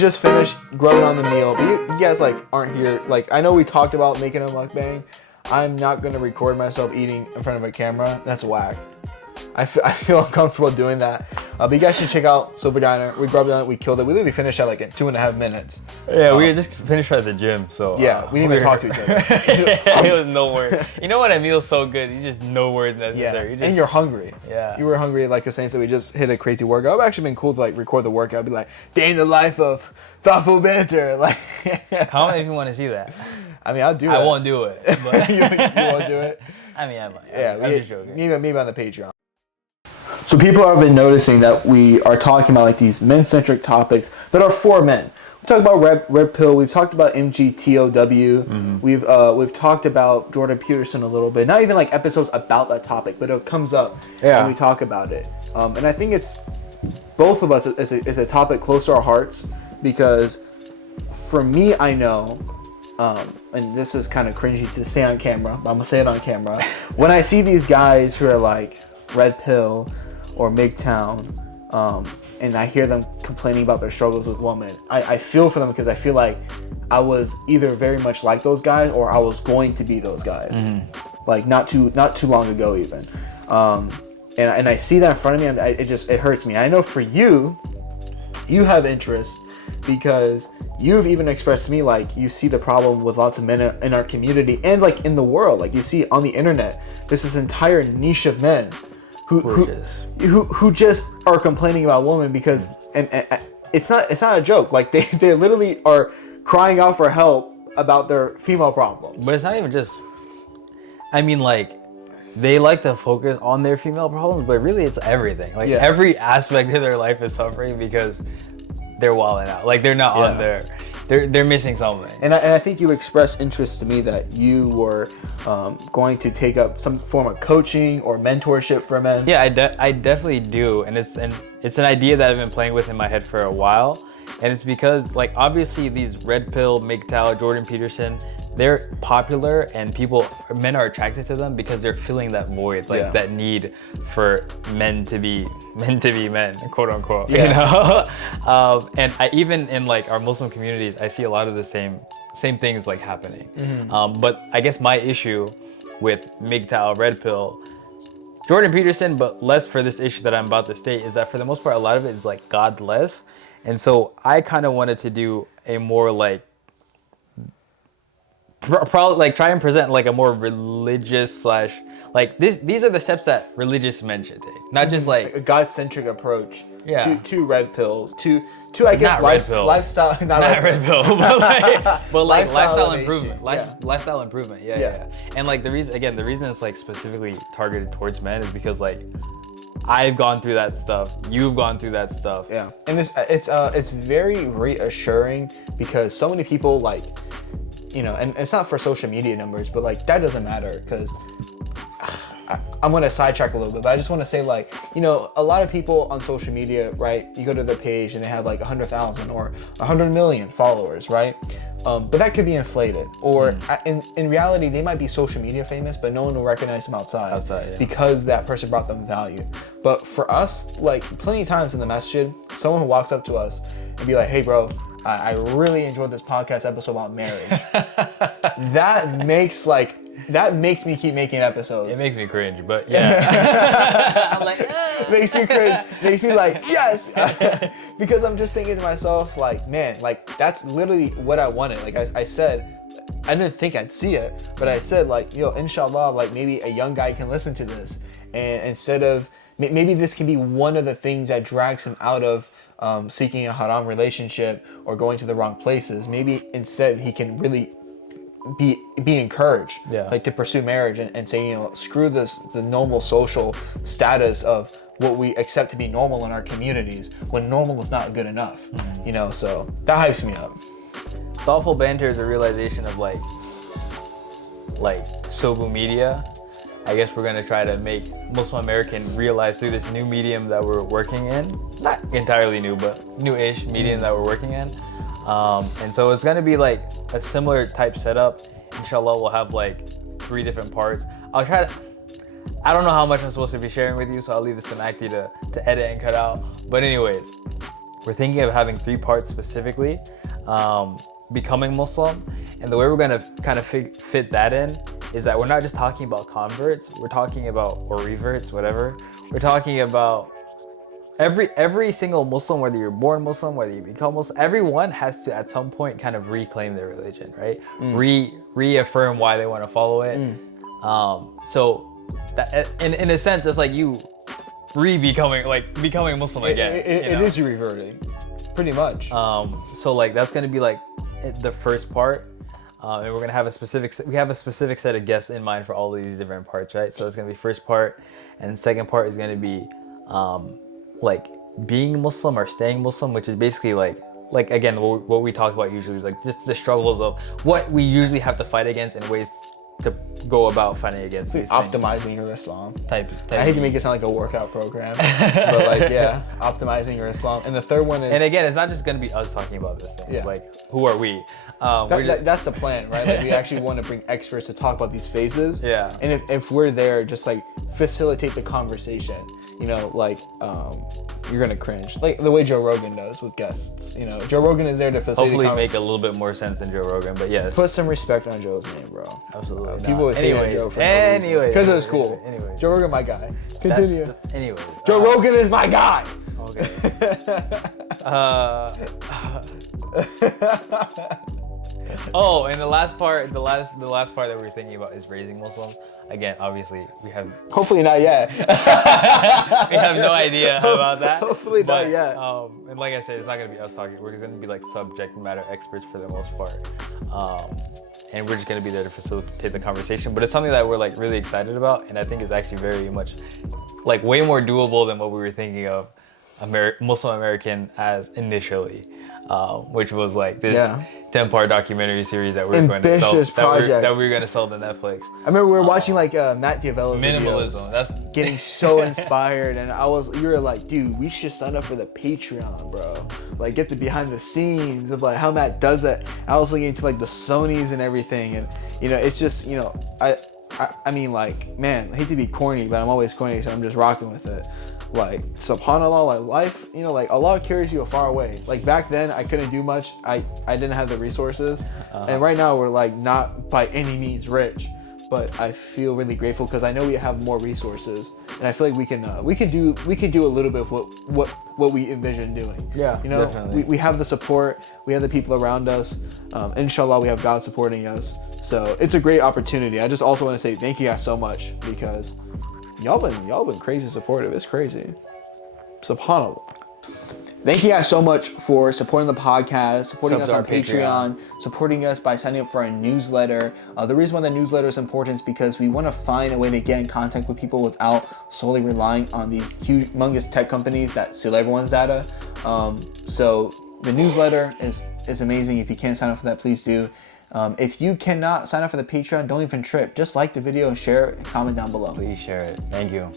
just finished grubbing on the meal, but you guys like aren't here. Like, I know we talked about making a mukbang. I'm not gonna record myself eating in front of a camera. That's whack. I feel uncomfortable doing that. But you guys should check out Silver Diner. We grubbed on it. We killed it. We literally finished at like in 2.5 minutes. Yeah, we just finished at the gym, so. Yeah, we didn't even talk to each other. It was no word. You know what? A meal's so good. You just no words necessary. Yeah, and you're hungry. Yeah. You were hungry, like the Saints, so we just hit a crazy workout. It would actually been cool to like record the workout. Be like, day in the life of thoughtful banter. Like. Comment if you want to see that. I mean, I'll do it. I won't do it. But you won't do it? I mean, I might. Yeah, I'm just joking. Maybe on the Patreon. So people have been noticing that we are talking about like these men-centric topics that are for men. We talked about red pill. We've talked about MGTOW. Mm-hmm. We've talked about Jordan Peterson a little bit. Not even like episodes about that topic, but it comes up and we talk about it. And I think it's both of us is a topic close to our hearts because for me, I know, and this is kind of cringy to say on camera, but I'm gonna say it on camera. When I see these guys who are like red pill or MGTOW, and I hear them complaining about their struggles with women, I feel for them because I feel like I was either very much like those guys or I was going to be those guys, like not too long ago even, and I see that in front of me, and it hurts me. I know for you have interest because you've even expressed to me like you see the problem with lots of men in our community and like in the world. Like you see on the internet, there's this entire niche of men who just are complaining about women because and it's not a joke. Like they literally are crying out for help about their female problems. But it's not even just. I mean, like they like to focus on their female problems, but really it's everything. Like every aspect of their life is suffering because they're wilding out. Like they're not on there. They're missing something. And I think you expressed interest to me that you were going to take up some form of coaching or mentorship for men. Yeah, I definitely do, and it's an idea that I've been playing with in my head for a while, and it's because like obviously these red pill, MGTOW, Jordan Peterson, they're popular and men are attracted to them because they're filling that void, like that need for men to be men, quote unquote. You know, and I even in like our Muslim communities, I see a lot of the same things like happening. But I guess my issue with MGTOW, red pill, Jordan Peterson, but less for this issue that I'm about to state, is that for the most part, a lot of it is like godless, and so I kind of wanted to do a more like. Probably like try and present like a more religious / like these are the steps that religious men should take, not just like a God-centric approach to red pill, to I guess lifestyle, not red pill, but like lifestyle improvement, lifestyle improvement, and like the reason it's like specifically targeted towards men is because like I've gone through that stuff, you've gone through that stuff, and it's very reassuring because so many people like. You know, and it's not for social media numbers, but like that doesn't matter because I'm gonna sidetrack a little bit, but I just want to say like, you know, a lot of people on social media, right? You go to their page and they have like 100,000 or 100 million followers, right? But that could be inflated, or in reality, they might be social media famous, but no one will recognize them outside because that person brought them value. But for us, like plenty of times in the masjid, someone who walks up to us and be like, "Hey, bro, I really enjoyed this podcast episode about marriage." That makes me keep making episodes. It makes me cringe, but yeah. I'm like, makes me cringe. Makes me like, yes. Because I'm just thinking to myself, like, man, like that's literally what I wanted. Like I said, I didn't think I'd see it, but I said like, yo, inshallah, like maybe a young guy can listen to this, and instead of maybe this can be one of the things that drags him out of seeking a haram relationship or going to the wrong places. Maybe instead he can really be encouraged, like to pursue marriage and say, you know, screw the normal social status of what we accept to be normal in our communities when normal is not good enough. You know, so that hypes me up. Thoughtful banter is a realization of like Sobu media. I guess we're gonna try to make Muslim American realize through this new medium that we're working in. Not entirely new, but new-ish medium that we're working in. And so it's gonna be like a similar type setup. Inshallah, we'll have like 3 different parts. I'll try to, I don't know how much I'm supposed to be sharing with you, so I'll leave this to Nakti to edit and cut out. But anyways, we're thinking of having 3 parts specifically. Becoming Muslim, and the way we're gonna kind of fit that in is that we're not just talking about converts, we're talking about, or reverts, whatever. We're talking about every single Muslim, whether you're born Muslim, whether you become Muslim, everyone has to at some point kind of reclaim their religion, right? Reaffirm why they want to follow it. So that, in a sense, it's like you becoming Muslim again. It is you reverting, pretty much. So like that's gonna be like the first part, and we're gonna have a specific set of guests in mind for all of these different parts, right? So it's gonna be first part, and the second part is gonna be like being Muslim or staying Muslim, which is basically like again what we talk about usually, like just the struggles of what we usually have to fight against and ways to go about fighting against these optimizing your Islam. Type I hate to make it sound like a workout program, but like yeah, optimizing your Islam. And the third one is. And again, it's not just gonna be us talking about this thing. Yeah. Like, who are we? That's the plan, right? Like we actually want to bring experts to talk about these phases. Yeah. And if we're there, just like facilitate the conversation. You know, like you're gonna cringe, like the way Joe Rogan does with guests. You know, Joe Rogan is there to facilitate. Hopefully, make a little bit more sense than Joe Rogan, but yes. Put some respect on Joe's name, bro. Absolutely. People would hate on Joe for no reason. Because it's cool. Anyway. Joe Rogan, my guy. Continue. Anyway. Joe Rogan is my guy. Okay. Oh, and the last part that we were thinking about is raising Muslims. Again, obviously, we have. Hopefully not yet. We have no idea about that. Hopefully not yet. And like I said, it's not gonna be us talking. We're gonna be like subject matter experts for the most part. And we're just gonna be there to facilitate the conversation. But it's something that we're like really excited about, and I think is actually very much, like, way more doable than what we were thinking of Muslim American as initially. Which was like this 10-part documentary series that we're going to sell. That we're going to sell to Netflix. I remember we were watching like Matt Diavello minimalism. videos, That's getting so inspired, and you were like, dude, we should sign up for the Patreon, bro. Like get the behind the scenes of like how Matt does that. I was looking into like the Sonys and everything, and you know, it's just, you know, I mean, like, man, I hate to be corny, but I'm always corny, so I'm just rocking with it. Like, subhanAllah, like life, you know, like Allah carries you far away. Like back then, I couldn't do much. I didn't have the resources, and right now we're like not by any means rich, but I feel really grateful because I know we have more resources, and I feel like we can do a little bit of what we envision doing. Yeah, you know, definitely. We have the support, we have the people around us. Inshallah, we have God supporting us. So it's a great opportunity. I just also want to say thank you guys so much because y'all been crazy supportive. It's crazy. SubhanAllah. Thank you guys so much for supporting the podcast, supporting us on Patreon, supporting us by signing up for our newsletter. The reason why the newsletter is important is because we want to find a way to get in contact with people without solely relying on these humongous tech companies that steal everyone's data. So the newsletter is amazing. If you can't sign up for that, please do. If you cannot sign up for the Patreon, don't even trip. Just like the video and share it and comment down below. Please share it. Thank you.